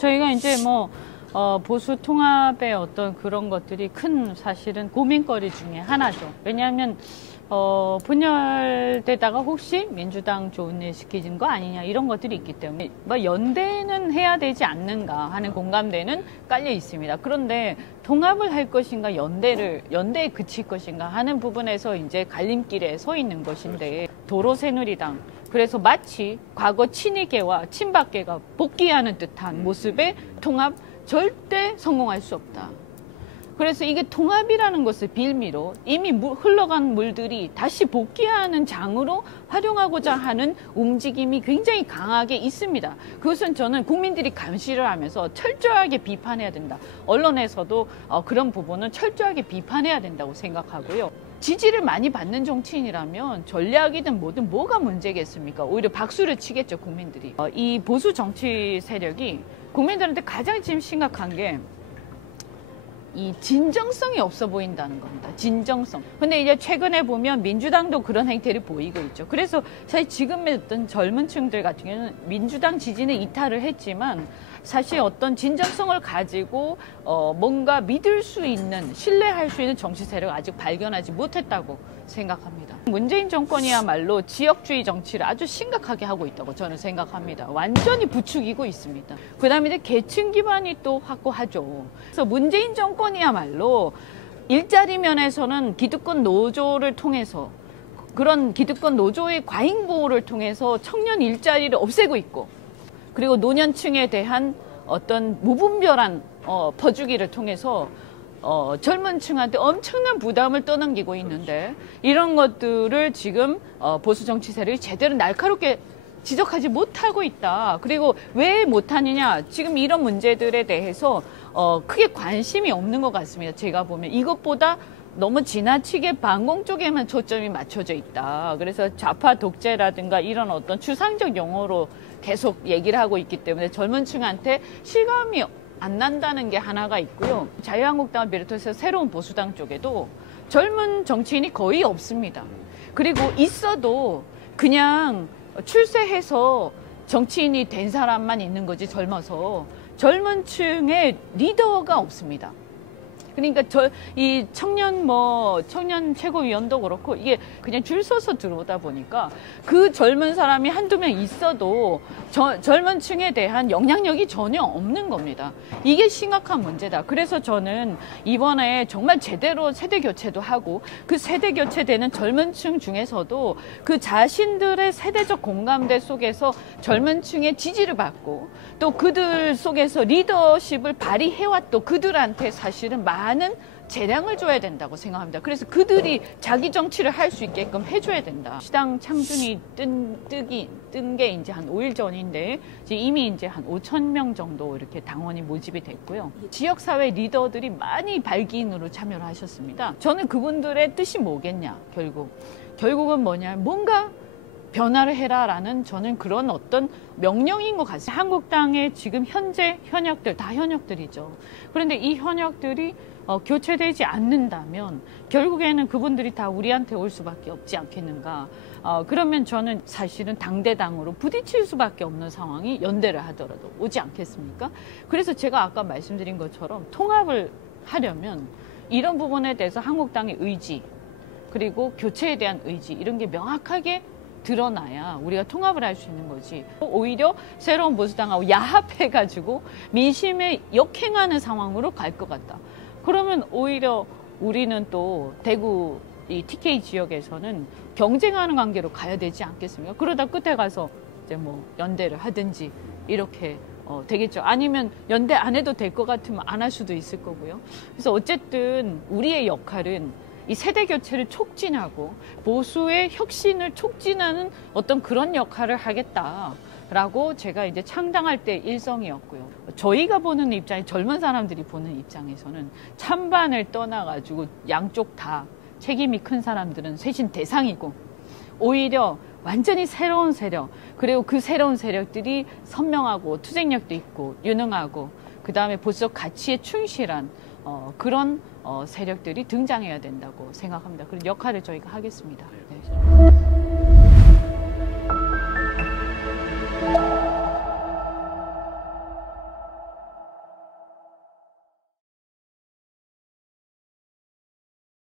저희가 이제 보수 통합의 어떤 그런 것들이 큰 사실은 고민거리 중에 하나죠. 왜냐하면 분열되다가 혹시 민주당 좋은 일 시키는 거 아니냐 이런 것들이 있기 때문에 연대는 해야 되지 않는가 하는 공감대는 깔려 있습니다. 그런데 통합을 할 것인가 연대에 그칠 것인가 하는 부분에서 이제 갈림길에 서 있는 것인데 도로새누리당 그래서 마치 과거 친이계와 친박계가 복귀하는 듯한 모습의 통합 절대 성공할 수 없다. 그래서 이게 통합이라는 것을 빌미로 이미 흘러간 물들이 다시 복귀하는 장으로 활용하고자 하는 움직임이 굉장히 강하게 있습니다. 그것은 저는 국민들이 감시를 하면서 철저하게 비판해야 된다. 언론에서도 그런 부분은 철저하게 비판해야 된다고 생각하고요. 지지를 많이 받는 정치인이라면 전략이든 뭐든 뭐가 문제겠습니까? 오히려 박수를 치겠죠, 국민들이. 이 보수 정치 세력이 국민들한테 가장 지금 심각한 게 이 진정성이 없어 보인다는 겁니다. 진정성. 근데 이제 최근에 보면 민주당도 그런 행태를 보이고 있죠. 그래서 사실 지금의 어떤 젊은 층들 같은 경우는 민주당 지지는 이탈을 했지만 사실 어떤 진정성을 가지고 뭔가 믿을 수 있는, 신뢰할 수 있는 정치 세력을 아직 발견하지 못했다고 생각합니다. 문재인 정권이야말로 지역주의 정치를 아주 심각하게 하고 있다고 저는 생각합니다. 완전히 부추기고 있습니다. 그 다음에 이제 계층 기반이 또 확고하죠. 그래서 문재인 정권이야말로 일자리 면에서는 기득권 노조를 통해서 그런 기득권 노조의 과잉 보호를 통해서 청년 일자리를 없애고 있고 그리고 노년층에 대한 어떤 무분별한 퍼주기를 통해서 젊은 층한테 엄청난 부담을 떠넘기고 있는데 이런 것들을 지금 보수 정치 세력이 제대로 날카롭게 지적하지 못하고 있다. 그리고 왜 못하느냐. 지금 이런 문제들에 대해서 크게 관심이 없는 것 같습니다. 제가 보면 이것보다 너무 지나치게 반공 쪽에만 초점이 맞춰져 있다. 그래서 좌파 독재라든가 이런 어떤 추상적 용어로 계속 얘기를 하고 있기 때문에 젊은 층한테 실감이 안 난다는 게 하나가 있고요. 자유한국당을 비롯해서 새로운 보수당 쪽에도 젊은 정치인이 거의 없습니다. 그리고 있어도 그냥 출세해서 정치인이 된 사람만 있는 거지 젊어서 젊은 층의 리더가 없습니다. 그러니까 이 청년 최고위원도 그렇고 이게 그냥 줄 서서 들어오다 보니까 그 젊은 사람이 한두 명 있어도 젊은 층에 대한 영향력이 전혀 없는 겁니다. 이게 심각한 문제다. 그래서 저는 이번에 정말 제대로 세대 교체도 하고 그 세대 교체되는 젊은 층 중에서도 그 자신들의 세대적 공감대 속에서 젊은 층의 지지를 받고 또 그들 속에서 리더십을 발휘해왔던 그들한테 사실은 많은 재량을 줘야 된다고 생각합니다. 그래서 그들이 자기 정치를 할 수 있게끔 해줘야 된다. 시당 창준이 뜬 게 이제 한 5일 전인데 이미 이제 한 5,000명 정도 이렇게 당원이 모집이 됐고요. 지역사회 리더들이 많이 발기인으로 참여를 하셨습니다. 저는 그분들의 뜻이 뭐겠냐, 결국은 뭐냐, 뭔가 변화를 해라라는 저는 그런 어떤 명령인 것 같습니다. 한국당의 지금 현재 현역들, 다 현역들이죠. 그런데 이 현역들이 교체되지 않는다면 결국에는 그분들이 다 우리한테 올 수밖에 없지 않겠는가. 그러면 저는 사실은 당대당으로 부딪힐 수밖에 없는 상황이 연대를 하더라도 오지 않겠습니까? 그래서 제가 아까 말씀드린 것처럼 통합을 하려면 이런 부분에 대해서 한국당의 의지 그리고 교체에 대한 의지 이런 게 명확하게 드러나야 우리가 통합을 할 수 있는 거지. 오히려 새로운 보수당하고 야합해가지고 민심에 역행하는 상황으로 갈 것 같다. 그러면 오히려 우리는 또 대구 이 TK 지역에서는 경쟁하는 관계로 가야 되지 않겠습니까? 그러다 끝에 가서 이제 연대를 하든지 이렇게 되겠죠. 아니면 연대 안 해도 될 것 같으면 안 할 수도 있을 거고요. 그래서 어쨌든 우리의 역할은 이 세대 교체를 촉진하고 보수의 혁신을 촉진하는 어떤 그런 역할을 하겠다라고 제가 이제 창당할 때 일성이었고요. 저희가 보는 입장이 젊은 사람들이 보는 입장에서는 찬반을 떠나가지고 양쪽 다 책임이 큰 사람들은 쇄신 대상이고 오히려 완전히 새로운 세력 그리고 그 새로운 세력들이 선명하고 투쟁력도 있고 유능하고 그 다음에 보수적 가치에 충실한 그런 세력들이 등장해야 된다고 생각합니다. 그런 역할을 저희가 하겠습니다. 네.